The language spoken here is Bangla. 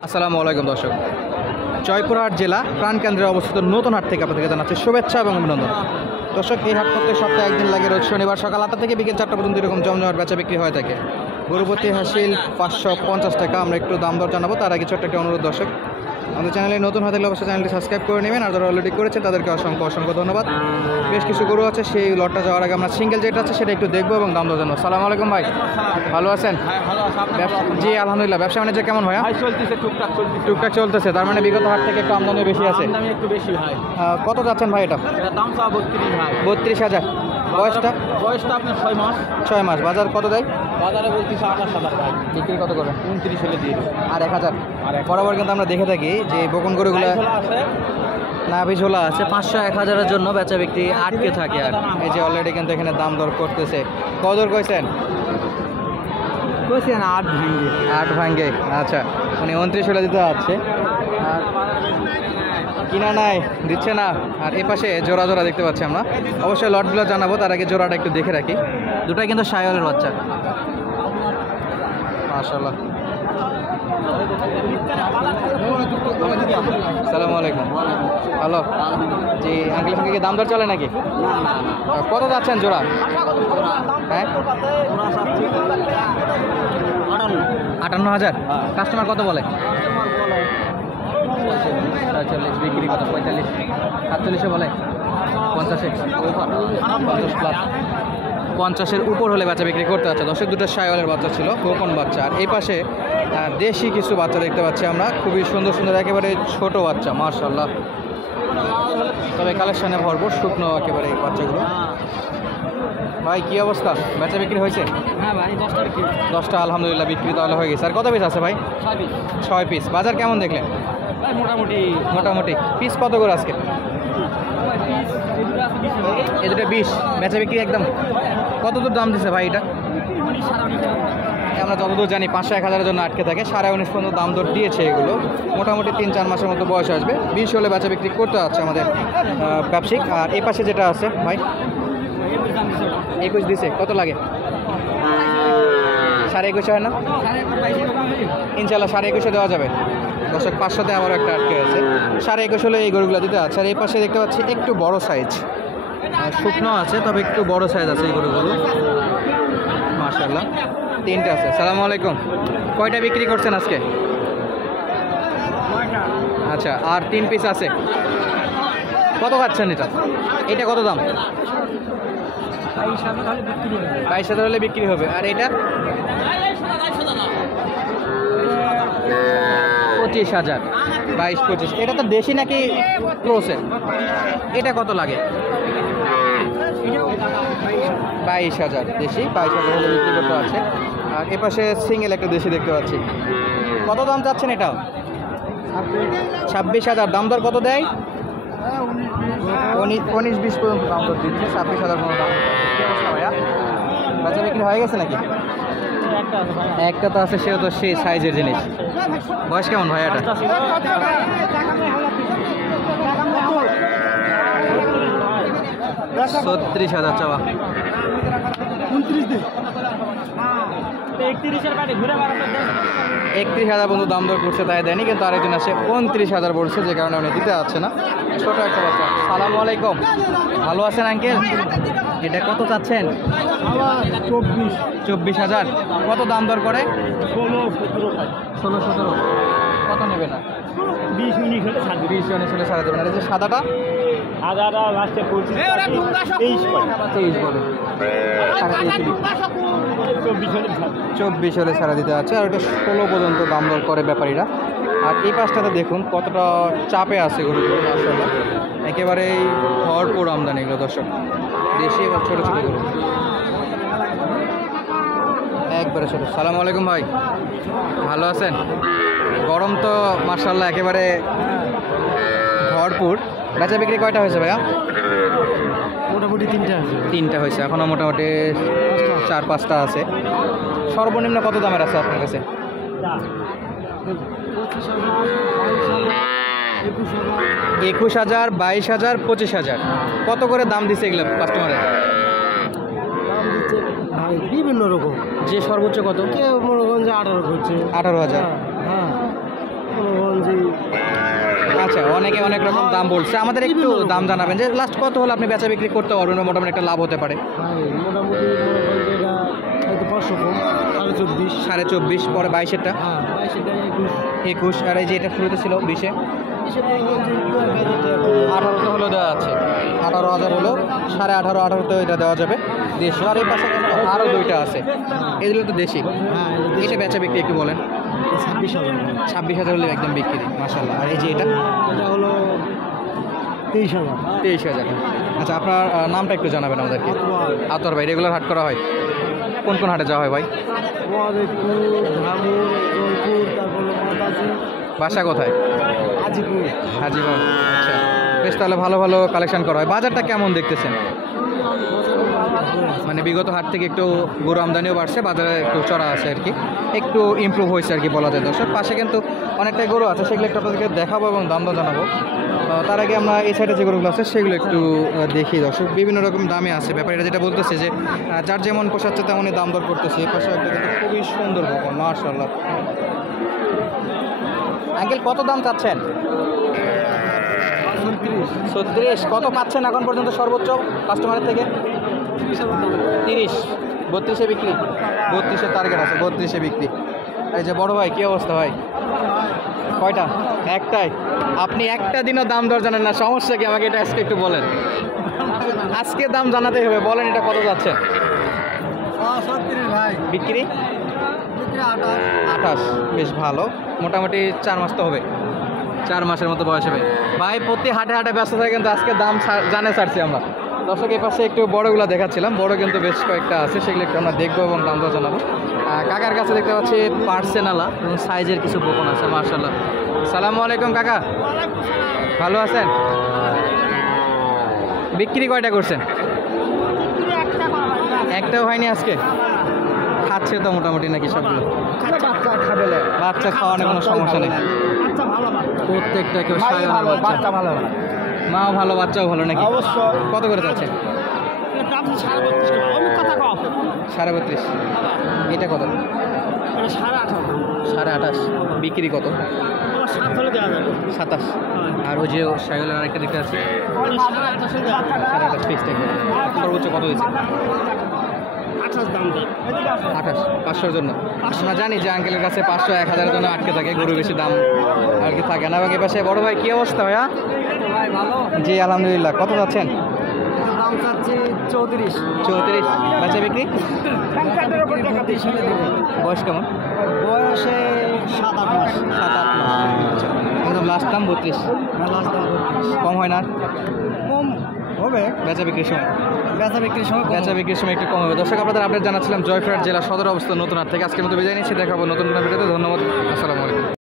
আসসালামু আলাইকুম দর্শক, জয়পুরহাট জেলা প্রাণকেন্দ্রে অবস্থিত নতুন হাট থেকে আপনাদেরকে জানাচ্ছি শুভেচ্ছা এবং অভিনন্দন। দর্শক, এই হাট করতে সপ্তাহে একদিন লাগে, রোজ শনিবার সকাল 8টা থেকে বিকেল 4টা পর্যন্ত এরকম জমজমাট বেচা বিক্রি হয়ে থাকে। গরুপতি হাসিল 550 টাকা। আমরা একটু দাম দর জানাবো, তার আগে ছোট্ট একটা অনুরোধ দর্শক, আমাদের চ্যানেলে নতুন হয়ে থাকলে অবশ্যই চ্যানেলটি সাবস্ক্রাইব করে নেবেন, আর যারা অলরেডি করেছেন তাদেরকে অসংখ্য ধন্যবাদ। বেশ কিছু গরু আছে, সেই লটটা যাওয়ার আগে আমরা সিঙ্গেল যেটা আছে সেটা একটু দেখবো এবং দাম দর জানাবো। সালাম আলাইকুম ভাই, ভালো আছেন? জি আলহামদুলিল্লাহ। ব্যবসা বাণিজ্য কেমন ভাইয়া? টুকটাক চলতেছে, তার মানে বিগত হাট থেকে একটু আমদানি বেশি আছে। একটু বেশি ভাই। কত যাচ্ছেন ভাই এটা? দাম 32 ভাই। 32,000। বয়সটা আপনার 6 মাস। বাজার কত দেয়? বাজারে বলতেছে 28,000 ভাই। বিক্রি কত করে? 29 হলে দিয়ে দেব। আর 1,000। বরাবর কিন্তু আমরা দেখে থাকি যে বকন গরুগুলো আছে নাভি ঝোলা আছে, 500-1000-এর জন্য বেচা বিক্রি আটকে থাকে। আর এই যে অলরেডি কিন্তু এখানে দাম দর করতেছে। কত দর কইছেন? কইছেন 8 ভাঙ্গে। আচ্ছা, মানে 29 হলে দিতে যাচ্ছে, আর কিনা নাই, দিচ্ছে না। আর এ পাশে জোড়া জোড়া দেখতে পাচ্ছি আমরা, অবশ্যই লটগুলো জানাবো, তার আগে জোড়াটা একটু দেখে রাখি। দুটাই কিন্তু শাহিওয়ালের বাচ্চা, মাশাআল্লাহ। আসসালামু আলাইকুম। হ্যালো জি আঙ্কেল, কি দাম দর চলে নাকি? কত যাচ্ছেন জোড়া? হ্যাঁ 58,000। কাস্টমার কত বলে? 40। বিক্রি কত? 45, 48 বলে? 50-এ? 50 প্লাস, 50-এর উপর হলে বাচ্চা বিক্রি করতে আছে। দর্শক, দুটো শাহিওয়ালের বাচ্চা ছিল, কোকন বাচ্চা। আর এই পাশে দেশি কিছু বাচ্চা দেখতে পাচ্ছি আমরা, খুবই সুন্দর সুন্দর, একেবারে ছোট বাচ্চা, মাশাআল্লাহ। তবে কালেকশানে ভরপুর, শুকনো একেবারে এই বাচ্চাগুলো। ভাই কি অবস্থা, বেচা বিক্রি হয়েছে? হ্যাঁ ভাই, 10টা আলহামদুলিল্লাহ বিক্রি তাহলে হয়ে গেছে। আর কত পিস আছে ভাই? 6 পিস। বাজার কেমন দেখলেন? ভাই মোটামুটি পিস কত করে আজকে? এই দুটো 20। বেচা বিক্রি একদম কত দূর দাম দিচ্ছে ভাই এটা? আমরা যতদূর জানি 500-1000-এর জন্য আটকে থাকে, 19.5 পর্যন্ত দাম দর দিয়েছে এগুলো। মোটামুটি 3-4 মাসের মতো বয়স আসবে। 20 হলে বেচা বিক্রি করতে আছে আমাদের ব্যবসায়িক। আর এই পাশে যেটা আছে ভাই, 21 দিছে। কত লাগে? 21.5 হয় না? ইনশাল্লাহ 21.5 দেওয়া যাবে। দর্শক, 500-তে আবারও একটা আটকে আছে। 21.5 হলে এই গরুগুলো দিতে আছে। আর এই পাশে দেখতে পাচ্ছি একটু বড় সাইজ, শুকনো আছে, তবে একটু বড় সাইজ আছে এই গরুগুলো, মাশাআল্লাহ। 3টে আছে। সালামু আলাইকুম। কয়টা বিক্রি করছেন আজকে? আচ্ছা, আর 3 পিস আছে। কত খাচ্ছেন এটা? এটা কত দাম? 22,000 হলে বিক্রি হবে। আর এটা 25,000। 22-25। এটা তো দেশি নাকি ক্রসের? এটা কত লাগে? 22,000 দেশি, 22,000 হলে বিক্রি করতে আছে। আর এপাশে সিঙ্গেল একটা দেশি দেখতে পাচ্ছি। কত দাম চাচ্ছেন এটাও? 26,000। দাম দর কত দেয়? 19-20 পর্যন্ত দাম দর দিচ্ছে, 26,000 পর্যন্ত দাম। কি অবস্থা ভাইয়া, বেচা বিক্রি হয়ে গেছে নাকি? একটা তো আছে, সেও তো সেই সাইজের জিনিস। বয়স কেমন ভাই এটা? 36,000 চাওয়া। 31,000 বন্ধু দাম দর করছে, তাই দেয়নি, কিন্তু আরেকজন আসে 29,000 বলছে, যে কারণে উনি দিতে যাচ্ছে না। ছোট একটা বাচ্চা। সালামু আলাইকুম, ভালো আছেন আঙ্কেল? এটা কত চাচ্ছেন? 24,000। কত দাম দর করে? 16-17। কত নেবে না? 20-19 হলে 20-19 হলে ছাড়া দেবেন। আর এই যে সাদাটা? সাদাটা লাস্টে 23 বলে। 24 হলে ছাড়া দিতে আছে। আর ওটা 16 পর্যন্ত দাম দর করে ব্যাপারীরা। আর এই পাশটাতে দেখুন কতটা চাপে আছে গরুগুলো, মাশাআল্লাহ। একেবারেই ভরপুর আমদানি এগুলো দর্শক, দেশি এবং ছোটো ছোটো গরু, একবারে ছোটো। সালামু আলাইকুম ভাই, ভালো আছেন? গরম তো মাশাআল্লাহ একেবারে ভরপুর। বেচা বিক্রি কয়টা হয়েছে ভাইয়া? মোটামুটি 3টা হয়েছে, এখনও মোটামুটি 4-5টা আছে। সর্বনিম্ন কত দামের আছে আপনার কাছে? 21,000, 22,000, 25,000। কত করে দাম দিচ্ছে এগুলো কাস্টমারের? বিভিন্ন রকম। যে সর্বোচ্চ কত? কেউ মনে করেন যে 18 করছে। 18,000। হ্যাঁ। আচ্ছা, অনেকে অনেক রকম দাম বলছে, আমাদের একটু দাম জানাবেন যে লাস্ট কত হলে আপনি বেচা বিক্রি করতে পারবেন বা মোটামুটি একটা লাভ হতে পারে? ভাই মোটামুটি মনে করেন যে এটা হয়তো 500 কম 24.5 24.5, পরে 22-এরটা হ্যাঁ 22 21, আর এই যে এটা শুরুতে ছিল 20-এ, 18 হলো দেওয়া আছে, 18,000 হলো, 18.5 18 এটা দেওয়া যাবে দেশি। আর এই পাশে কিন্তু আরও দুইটা আছে, এগুলো তো দেশি। হ্যাঁ এটা বেচা বিক্রি একটু বলেন। 26,000 26,000 হলে একদম বিক্রি, মাশাআল্লাহ। আর এই যে এটা এটা হলো 23,000 23,000। আচ্ছা, আপনার নামটা একটু জানাবেন আমাদেরকে। আতর ভাই, রেগুলার হাট করা হয়? কোন কোন হাটে যাওয়া হয় ভাই? মহাদেবপুর, ধামুর, রংপুর, তারপরে মাতাজি, বাসা কোথায়? হাজিপুর। হাজিগঞ্জ। আচ্ছা, বেশ, তাহলে ভালো ভালো কালেকশন করা হয়। বাজারটা কেমন দেখতেছেন? মানে বিগত হাট থেকে একটু গরু আমদানিও বাড়ছে, বাজারে একটু চড়া আছে আর কি, একটু ইমপ্রুভ হয়েছে আর কি বলা যায়। দর্শক, পাশে কিন্তু অনেকটাই গরু আছে, সেগুলো একটু আপনাদেরকে দেখাবো এবং দাম দর জানাবো। তার আগে আমরা এই সাইডে যে গরুগুলো আছে সেগুলো একটু দেখি। দর্শক, বিভিন্ন রকম দামে আছে, ব্যাপারীরা যেটা বলতেছে যে যার যেমন পোষাচ্ছে তেমনই দাম দর করতেছে। এই পাশে একটা কিন্তু খুবই সুন্দর বকন, মাশাআল্লাহ। আঙ্কেল, কত দাম চাচ্ছেন? 36। কত পাচ্ছেন এখন পর্যন্ত সর্বোচ্চ কাস্টমারের থেকে? 30। 32-এ বিক্রি? 32-এর টার্গেট আছে, 32-এ বিক্রি। এই যে বড় ভাই, কি অবস্থা ভাই? কয়টা? একটাই? আপনি একটা দিনও দাম দর জানেন না, সমস্যা কি? আমাকে এটা আজকে একটু বলেন, আজকে দাম জানাতেই হবে। বলেন, এটা কত যাচ্ছে? 36 ভাই, বিক্রি? 28। বেশ ভালো, মোটামুটি 4 মাস তো হবে, 4 মাসের মতো বয়স হবে। ভাই প্রতি হাটে হাটে ব্যস্ত থাকে, কিন্তু আজকে দাম জানে ছাড়ছি আমরা। দর্শক, এই পাশে একটু বড়গুলো দেখাচ্ছিলাম, বড় কিন্তু বেশ কয়েকটা আছে, সেগুলো একটু আমরা দেখবো এবং দাম দর জানাবো। কাকার কাছে দেখতে পাচ্ছি পার্সেনালা এবং সাইজের কিছু বকন আছে, মার্শাল্লাহ। সালামু আলাইকুম কাকা, ভালো আছেন? বিক্রি কয়টা করছেন? একটাও হয়নি আজকে? খাচ্ছে তো মোটামুটি নাকি সবগুলো? বাচ্চা খাওয়ানোর কোনো সমস্যা নেই, প্রত্যেকটা কেউ বাচ্চা ভালো, মাও ভালো, বাচ্চাও ভালো নাকি? অবশ্যই। কত করে যাচ্ছে? 32.5। এটা কত? 28.5। বিক্রি কত? 27। আর ওই যে সাইকেলের আরেকটা দেখতে আছি, 28.5 ফিক্স টাকা। সর্বোচ্চ কত দিচ্ছে? 28। 500-র জন্য? আমরা জানি যে আঙ্কেলের কাছে 500 1000-এর জন্য আটকে থাকে, গরু বেশি দাম আর কি থাকে না। এবং এ পাশে বড় ভাই, কি অবস্থা ভাইয়া? জি আলহামদুলিল্লাহ। কত যাচ্ছেন? দাম চাচ্ছি 34। 34। বেচা বিক্রি? বয়স কেমন? বয়সে 7-8 মাস। 7-8 মাস। আচ্ছা, একদম লাস্ট দাম 32। কম হয় না? কম হবে বেচা বিক্রির সময়? বেচা বিক্রির সময় বেচা বিক্রির সময় একটু কম হবে। দর্শক, আপনাদের আপডেট জানাচ্ছিলাম জয়পুরহাট জেলা সদর অবস্থা নতুন হাট থেকে। আজকের মতো বিদায় নিচ্ছি, দেখাবো নতুন কোনো ভিডিওতে। ধন্যবাদ, আসসালামু আলাইকুম।